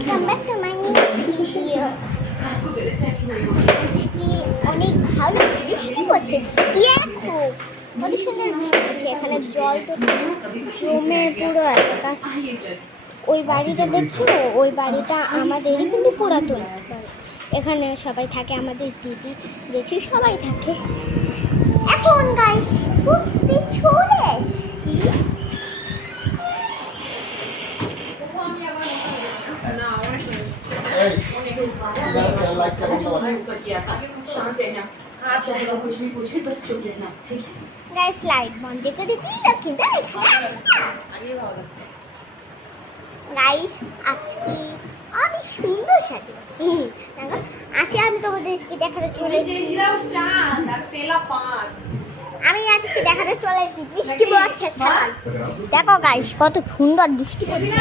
Welcome back to my new video. আজকে অনেক ভালো বৃষ্টি পড়ছে। দেখো কত সুন্দর বৃষ্টি পড়ছে। এখানে জল তো জমে পুরো এলাকা। ওই বাড়িটা দেখছো, ওই বাড়িটা আমাদেরই কিন্তু পুরাতন। এখানে সবাই থাকে, আমাদের দিদি জেঠি সবাই থাকে। এখন গাইস ঘুরতে চলে এসেছি। गाइस लाइट बंद করে দিলাম কিন্তু गाइस আজকে আমি সুন্দর সাজি। দেখো আজকে আমি তোমাদেরকে দেখাতে চলেছি চাঁদ আর পেলা পান। আমি আজকে দেখাতে চলেছি বৃষ্টি পড়ছে। দেখো গাইস কত সুন্দর বৃষ্টি পড়ছে।